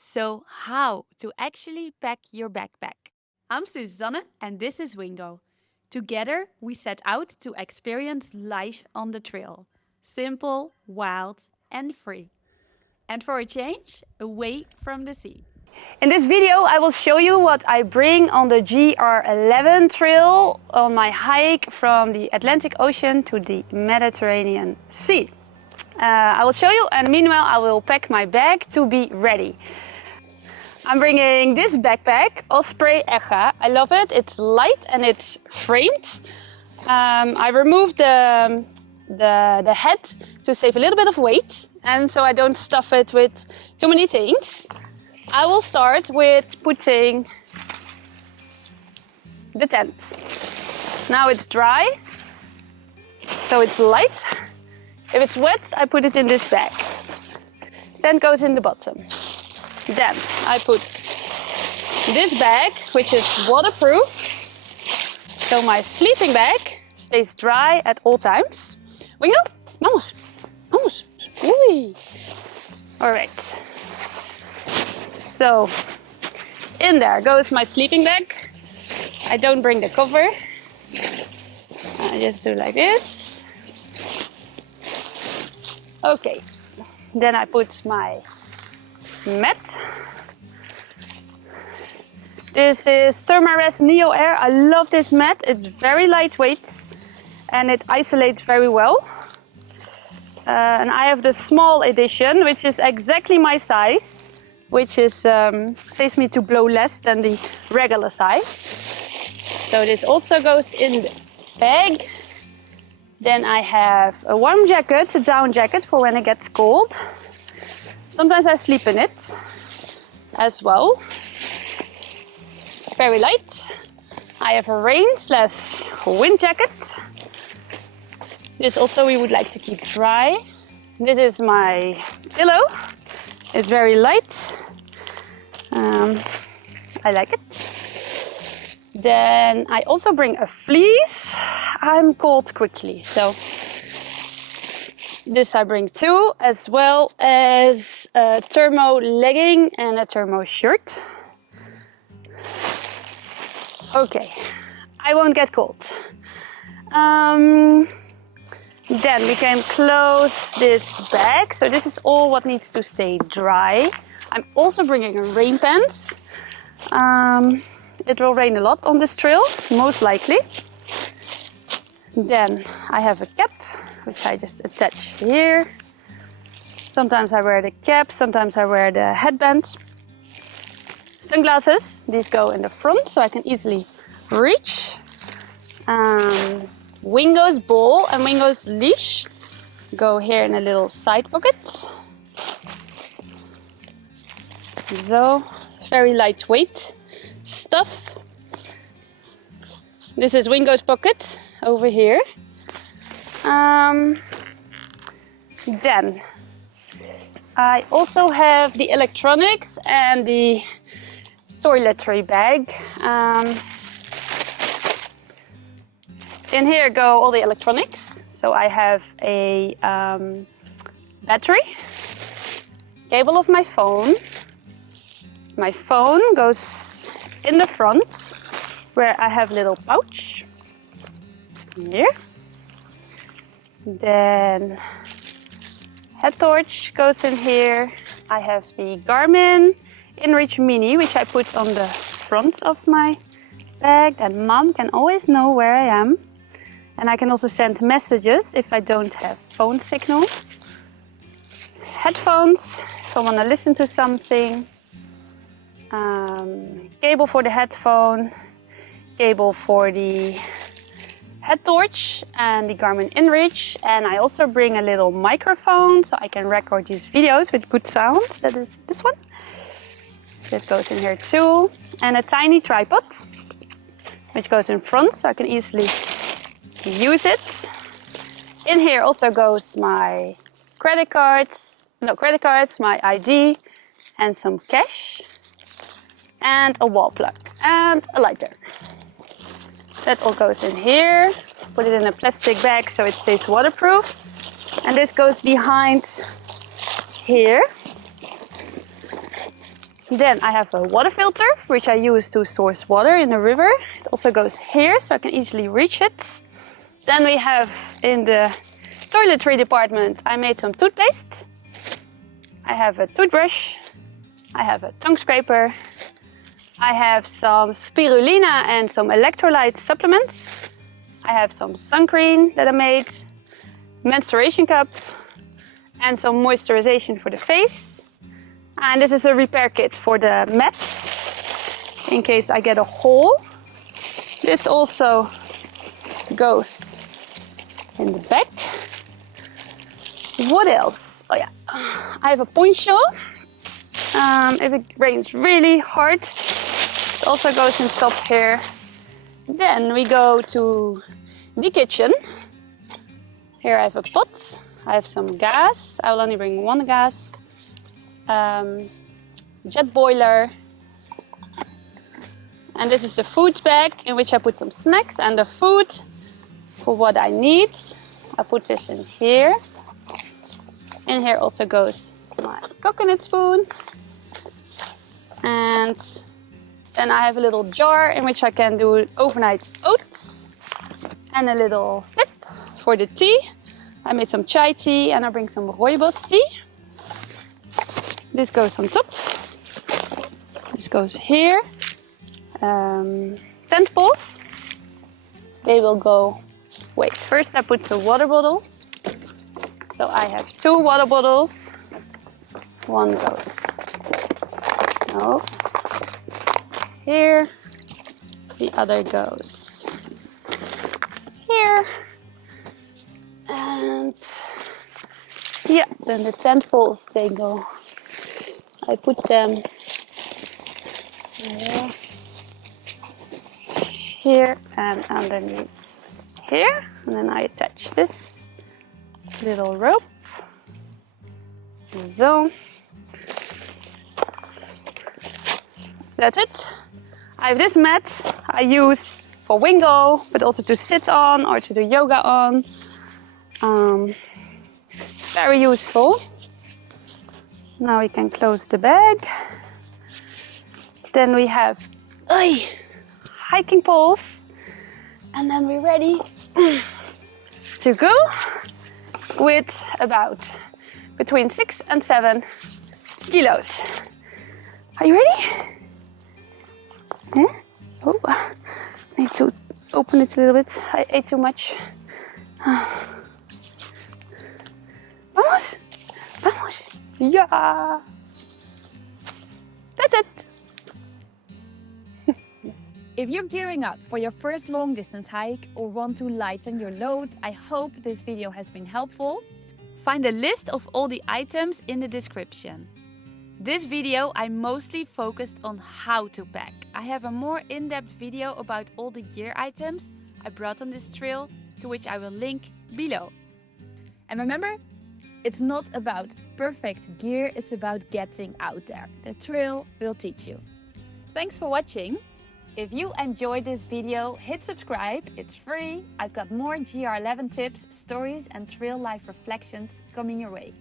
So, how to actually pack your backpack? I'm Suzanne and this is Wingo. Together, we set out to experience life on the trail. Simple, wild, and free. And for a change, away from the sea. In this video, I will show you what I bring on the GR11 trail on my hike from the Atlantic Ocean to the Mediterranean Sea. I will show you, and meanwhile I will pack my bag to be ready. I'm bringing this backpack, Osprey Eja. I love it. It's light and it's framed. I removed the head to save a little bit of weight, and so I don't stuff it with too many things. I will start with putting the tent. Now it's dry, so it's light. If it's wet, I put it in this bag. Tent goes in the bottom. Then I put this bag, which is waterproof, so my sleeping bag stays dry at all times. Wingo, vamos, vamos, uy. All right. So in there goes my sleeping bag. I don't bring the cover. I just do like this. Okay, then I put my mat. This is Thermarest NeoAir. I love this mat. It's very lightweight and it isolates very well. And I have the small edition, which is exactly my size, which is saves me to blow less than the regular size. So this also goes in the bag. Then I have a warm jacket, a down jacket for when it gets cold. Sometimes I sleep in it as well. Very light. I have a rain/wind jacket. This also we would like to keep dry. This is my pillow. It's very light. I like it. Then I also bring a fleece. I'm cold quickly, so this I bring too, as well as a thermo legging and a thermo shirt. Okay, I won't get cold. Then we can close this bag. So this is all what needs to stay dry. I'm also bringing a rain pants. It will rain a lot on this trail, most likely. Then I have a cap, which I just attach here. Sometimes I wear the cap, sometimes I wear the headband. Sunglasses, these go in the front so I can easily reach. Wingo's ball and Wingo's leash go here in a little side pocket. So, very lightweight stuff. This is Wingo's pocket over here. Then I also have the electronics and the toiletry bag. In here go all the electronics. So I have a battery, cable of my phone. My phone goes in the front, where I have a little pouch here. Then head torch goes in here. I have the Garmin inReach Mini, which I put on the front of my bag. Then mom can always know where I am. And I can also send messages if I don't have phone signal. Headphones, if I want to listen to something. Cable for the headphone. Cable for the head torch and the Garmin inReach. And I also bring a little microphone so I can record these videos with good sound. That is this one. That goes in here too. And a tiny tripod, which goes in front so I can easily use it. In here also goes my credit cards, my ID and some cash and a wall plug and a lighter. That all goes in here. Put it in a plastic bag so it stays waterproof. And this goes behind here. Then I have a water filter, which I use to source water in the river. It also goes here, so I can easily reach it. Then we have in the toiletry department, I made some toothpaste. I have a toothbrush. I have a tongue scraper. I have some spirulina and some electrolyte supplements. I have some sun cream that I made, menstruation cup, and some moisturization for the face. And this is a repair kit for the mats, in case I get a hole. This also goes in the back. What else? Oh yeah, I have a poncho. If it rains really hard, this also goes in top here. Then we go to the kitchen. Here I have a pot. I have some gas. I will only bring one gas. Jet boiler. And this is the food bag in which I put some snacks and the food for what I need. I put this in here. In here also goes my coconut spoon. And then I have a little jar in which I can do overnight oats. And a little sip for the tea. I made some chai tea and I bring some rooibos tea. This goes on top. This goes here. Tent poles. They will go. Wait, first I put the water bottles. So I have 2 water bottles. One goes. No. Here. The other goes here. And yeah, then the tent poles, they go. I put them here and underneath here. And then I attach this little rope. So that's it. I have this mat I use for Wingo, but also to sit on or to do yoga on. Very useful. Now we can close the bag. Then we have hiking poles. And then we're ready to go with about between 6 and 7 kilos. Are you ready? Yeah? Oh, I need to open it a little bit. I ate too much. Vamos! Vamos! Yeah! That's it! If you're gearing up for your first long distance hike or want to lighten your load, I hope this video has been helpful. Find a list of all the items in the description. This video I mostly focused on how to pack. I have a more in-depth video about all the gear items I brought on this trail, to which I will link below. And remember, it's not about perfect gear, it's about getting out there. The trail will teach you. Thanks for watching. If you enjoyed this video, hit subscribe, it's free. I've got more GR11 tips, stories and trail life reflections coming your way.